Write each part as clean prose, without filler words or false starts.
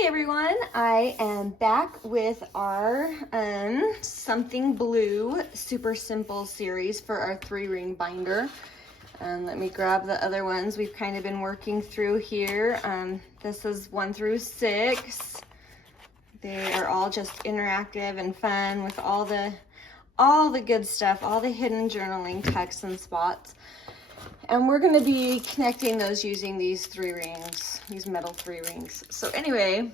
Hey everyone, I am back with our Something Blue Super Simple series for our 3-ring binder. Let me grab the other ones we've kind of been working through here. This is 1 through 6. They are all just interactive and fun with all the good stuff, all the hidden journaling texts and spots. And we're going to be connecting those using these 3 rings, these metal 3 rings. So anyway,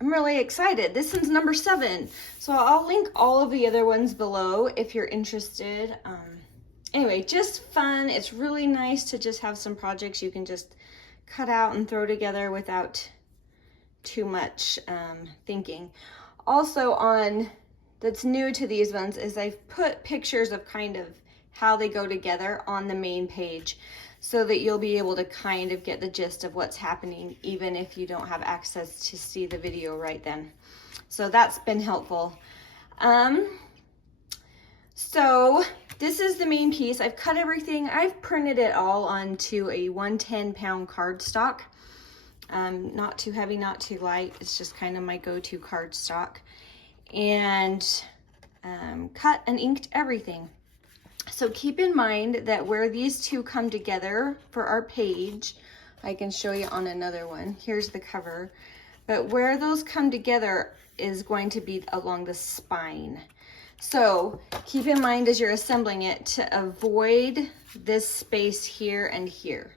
I'm really excited. This one's number 7. So I'll link all of the other ones below if you're interested. Anyway, just fun. It's really nice to just have some projects you can just cut out and throw together without too much thinking. Also that's new to these ones is I've put pictures of kind of how they go together on the main page so that you'll be able to kind of get the gist of what's happening even if you don't have access to see the video right then. So that's been helpful. So this is the main piece. I've cut everything. I've printed it all onto a 110-pound cardstock. Not too heavy, not too light. It's just kind of my go-to cardstock. And cut and inked everything. So keep in mind that where these two come together for our page, I can show you on another one. Here's the cover. But where those come together is going to be along the spine. So keep in mind as you're assembling it to avoid this space here and here,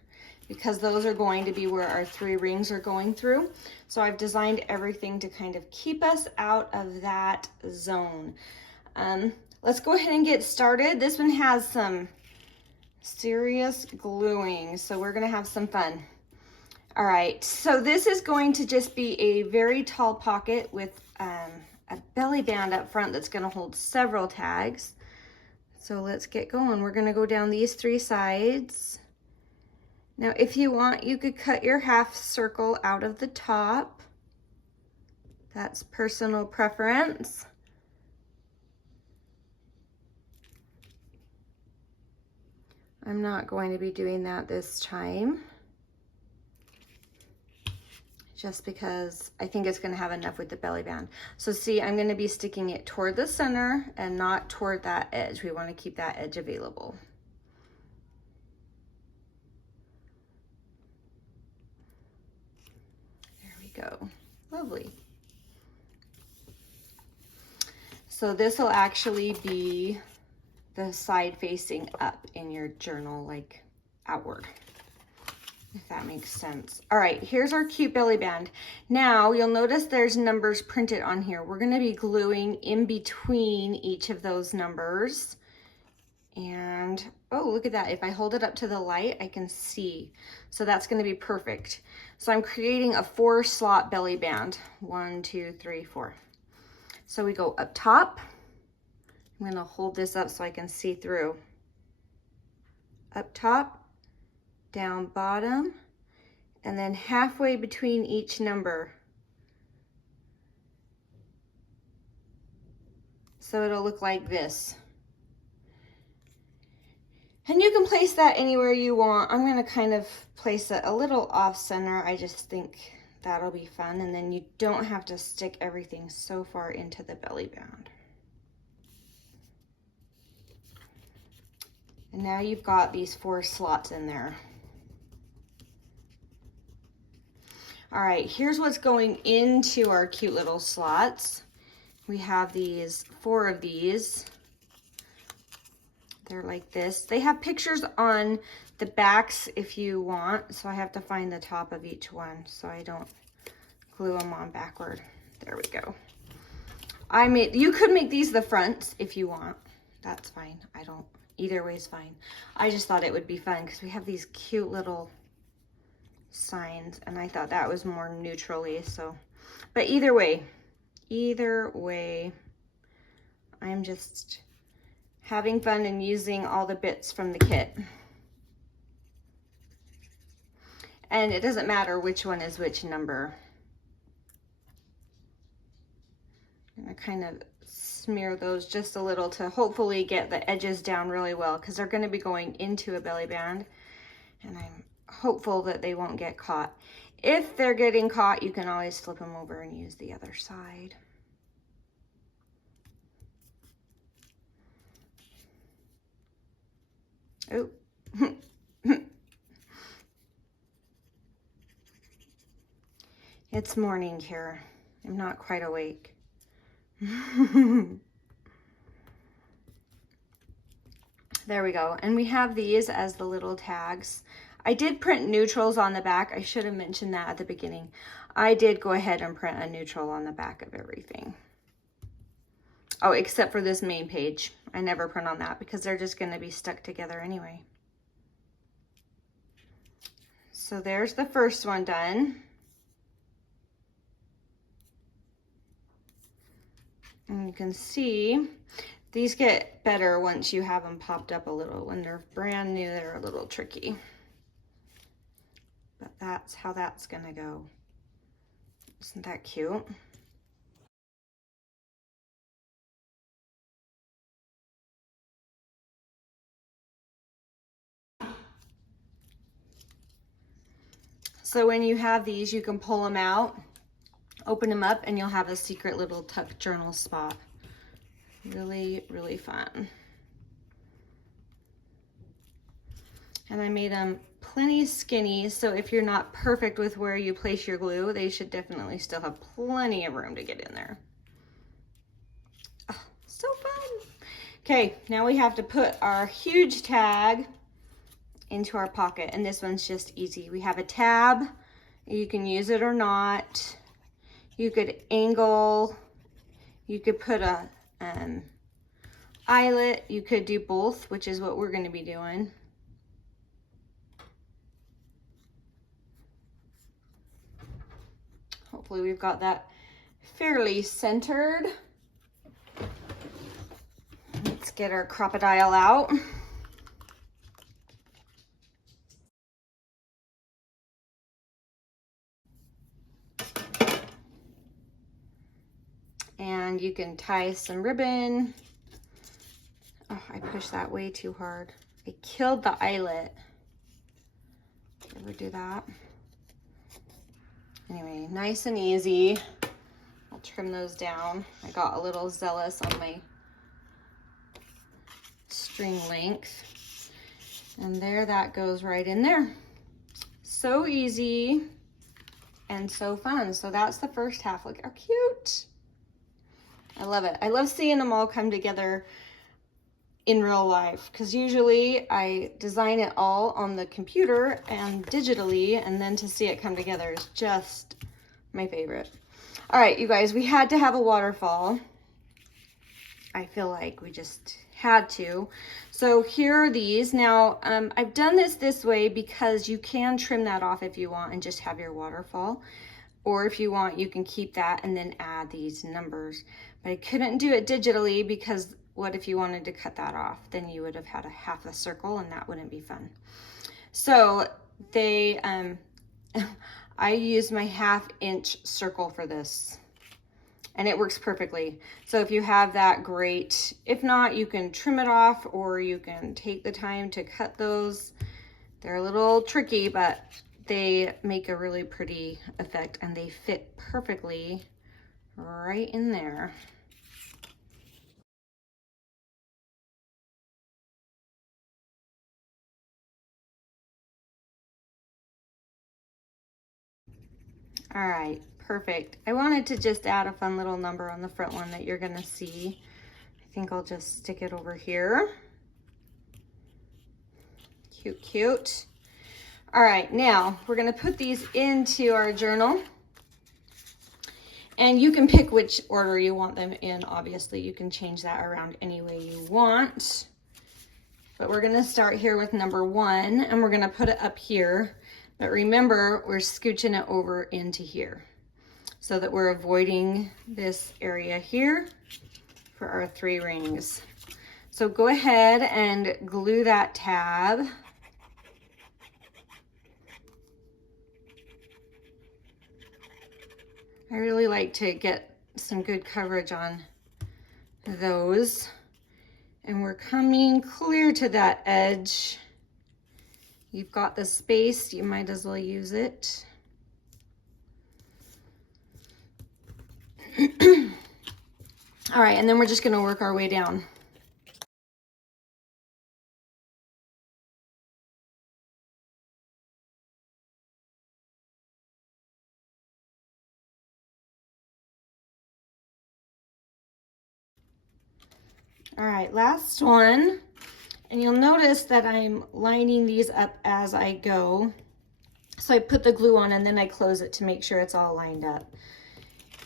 because those are going to be where our 3 rings are going through. So I've designed everything to kind of keep us out of that zone. Let's go ahead and get started. This one has some serious gluing, so we're gonna have some fun. All right, so this is going to just be a very tall pocket with a belly band up front that's gonna hold several tags. So let's get going. We're gonna go down these 3 sides. Now, if you want, you could cut your half circle out of the top. That's personal preference. I'm not going to be doing that this time, just because I think it's going to have enough with the belly band. So see, I'm going to be sticking it toward the center and not toward that edge. We want to keep that edge available. There we go. Lovely. So this will actually be the side facing up in your journal, like outward, if that makes sense. All right, here's our cute belly band. Now you'll notice there's numbers printed on here. We're going to be gluing in between each of those numbers. And oh, look at that. If I hold it up to the light, I can see. So that's going to be perfect. So I'm creating a 4-slot belly band. 1, 2, 3, 4. So we go up top. I'm going to hold this up so I can see through. Up top, down bottom, and then halfway between each number. So it'll look like this. And you can place that anywhere you want. I'm going to kind of place it a little off center. I just think that'll be fun. And then you don't have to stick everything so far into the belly band. And now you've got these 4 slots in there. All right, here's what's going into our cute little slots. We have these 4 of these. They're like this. They have pictures on the backs if you want, so I have to find the top of each one so I don't glue them on backward. There we go. You could make these the fronts if you want. That's fine. Either way is fine. I just thought it would be fun because we have these cute little signs and I thought that was more neutrally, so. But either way, I'm just having fun and using all the bits from the kit. And it doesn't matter which one is which number. I'm gonna kind of smear those just a little to hopefully get the edges down really well, because they're going to be going into a belly band and I'm hopeful that they won't get caught. If they're getting caught, you can always flip them over and use the other side. Oh. It's morning here. I'm not quite awake. There we go. And we have these as the little tags. I did print neutrals on the back. I should have mentioned that at the beginning. I did go ahead and print a neutral on the back of everything. Oh, except for this main page. I never print on that because they're just going to be stuck together anyway. So there's the first one done. And you can see these get better once you have them popped up a little. When they're brand new, they're a little tricky. But that's how that's gonna go. Isn't that cute? So when you have these, you can pull them out, open them up, and you'll have a secret little tuck journal spot. Really, really fun. And I made them plenty skinny, so if you're not perfect with where you place your glue, they should definitely still have plenty of room to get in there. Oh, so fun. Okay, now we have to put our huge tag into our pocket, and this one's just easy. We have a tab. You can use it or not. You could angle. You could put a eyelet. You could do both, which is what we're going to be doing. Hopefully we've got that fairly centered. Let's get our Crop-o-Dile out. And you can tie some ribbon. Oh, I pushed that way too hard. I killed the eyelet. Ever do that? Anyway, nice and easy. I'll trim those down. I got a little zealous on my string length. And there, that goes right in there. So easy and so fun. So that's the first half. Look how cute. I love it. I love seeing them all come together in real life, because usually I design it all on the computer and digitally, and then to see it come together is just my favorite. All right, you guys, we had to have a waterfall. I feel like we just had to. So here are these. Now, I've done this way because you can trim that off if you want and just have your waterfall. Or if you want, you can keep that and then add these numbers. But I couldn't do it digitally because what if you wanted to cut that off? Then you would have had a half a circle and that wouldn't be fun. So they, I use my 1/2 inch circle for this and it works perfectly. So if you have that, great. If not, you can trim it off or you can take the time to cut those. They're a little tricky, but they make a really pretty effect and they fit perfectly right in there. All right, perfect. I wanted to just add a fun little number on the front one that you're gonna see. I think I'll just stick it over here. Cute, cute. All right, now we're gonna put these into our journal. And you can pick which order you want them in. Obviously, you can change that around any way you want. But we're gonna start here with number 1 and we're gonna put it up here. But remember, we're scooching it over into here so that we're avoiding this area here for our 3 rings. So go ahead and glue that tab. I really like to get some good coverage on those. And we're coming clear to that edge. You've got the space, you might as well use it. All right, and then we're just gonna work our way down. All right, last one. And you'll notice that I'm lining these up as I go. So I put the glue on and then I close it to make sure it's all lined up.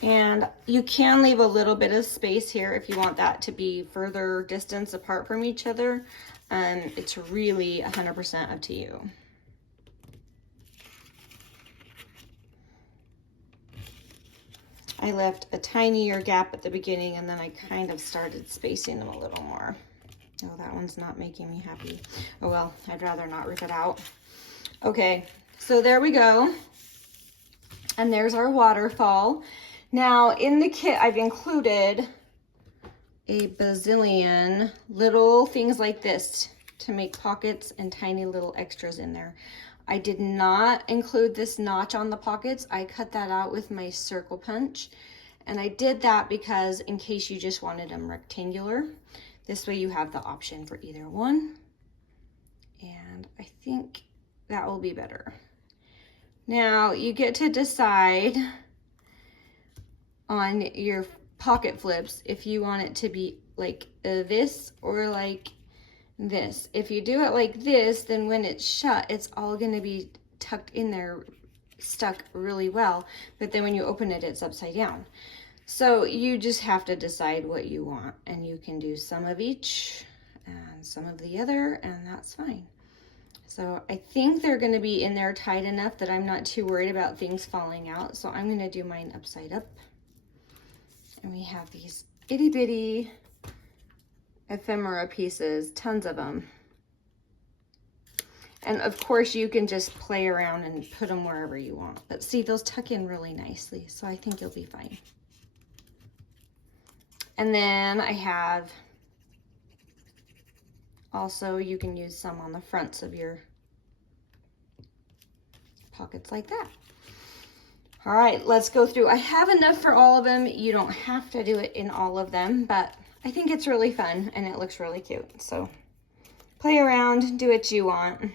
And you can leave a little bit of space here if you want that to be further distance apart from each other. It's really 100% up to you. I left a tinier gap at the beginning and then I kind of started spacing them a little more. Oh, that one's not making me happy. Oh well, I'd rather not rip it out. Okay, so there we go. And there's our waterfall. Now in the kit, I've included a bazillion little things like this to make pockets and tiny little extras in there. I did not include this notch on the pockets. I cut that out with my circle punch. And I did that because in case you just wanted them rectangular, this way you have the option for either one. And I think that will be better. Now you get to decide on your pocket flips if you want it to be like this or like this. If you do it like this, then when it's shut, it's all going to be tucked in there, stuck really well. But then when you open it, it's upside down. So you just have to decide what you want, and you can do some of each and some of the other, and that's fine. So I think they're going to be in there tight enough that I'm not too worried about things falling out. So I'm going to do mine upside up. And we have these itty bitty ephemera pieces, tons of them. And of course you can just play around and put them wherever you want. But see, those tuck in really nicely, so I think you'll be fine. And then I have also, you can use some on the fronts of your pockets like that. All right, let's go through. I have enough for all of them. You don't have to do it in all of them, but I think it's really fun and it looks really cute. So play around, do what you want.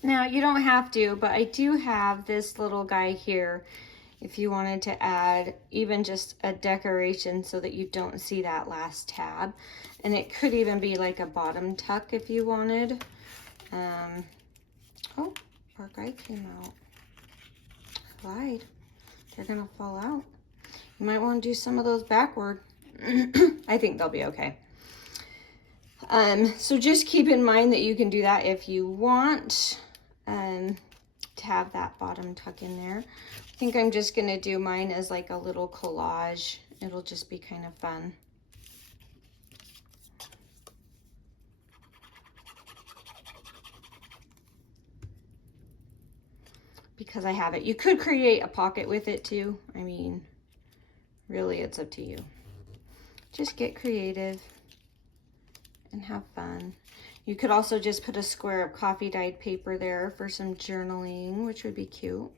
Now you don't have to, but I do have this little guy here if you wanted to add even just a decoration so that you don't see that last tab. And it could even be like a bottom tuck if you wanted. Oh, our guy came out. I lied. They're gonna fall out. You might want to do some of those backward. I think they'll be okay. So just keep in mind that you can do that if you want to have that bottom tuck in there. I think I'm just gonna do mine as like a little collage. It'll just be kind of fun. Because I have it. You could create a pocket with it too. I mean, really, it's up to you. Just get creative and have fun. You could also just put a square of coffee dyed paper there for some journaling, which would be cute.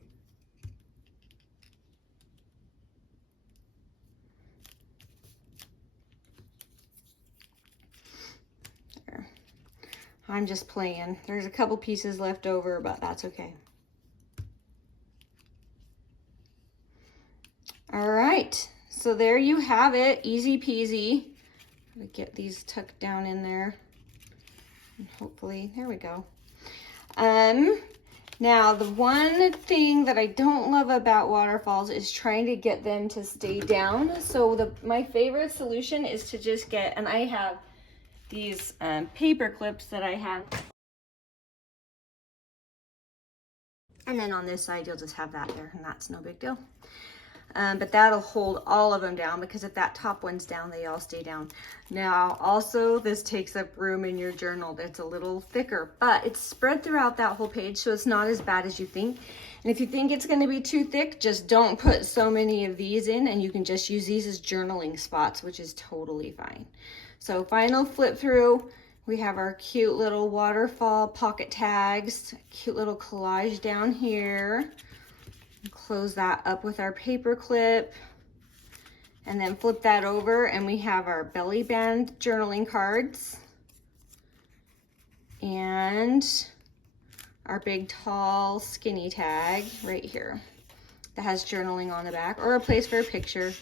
There. I'm just playing. There's a couple pieces left over, but that's okay. All right, so there you have it, easy peasy. I'm gonna get these tucked down in there. And hopefully, there we go. Now the one thing that I don't love about waterfalls is trying to get them to stay down. So my favorite solution is to just get, and I have these paper clips that I have. And then on this side, you'll just have that there, and that's no big deal. but that'll hold all of them down, because if that top one's down, they all stay down. Now, also, this takes up room in your journal. It's a little thicker, but it's spread throughout that whole page, so it's not as bad as you think. And if you think it's gonna be too thick, just don't put so many of these in, and you can just use these as journaling spots, which is totally fine. So final flip through, we have our cute little waterfall pocket tags, cute little collage down here. Close that up with our paper clip, and then flip that over, and we have our belly band journaling cards and our big tall skinny tag right here that has journaling on the back, or a place for a picture,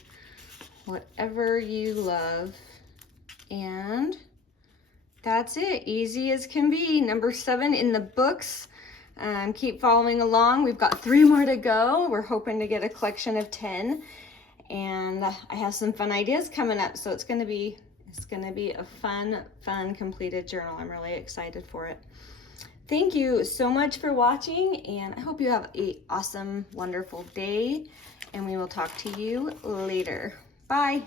whatever you love. And that's it, easy as can be. Number 7 in the books. Keep following along. We've got 3 more to go. We're hoping to get a collection of 10, and I have some fun ideas coming up. So it's gonna be a fun completed journal. I'm really excited for it. Thank you so much for watching, and I hope you have an awesome, wonderful day, and we will talk to you later. Bye.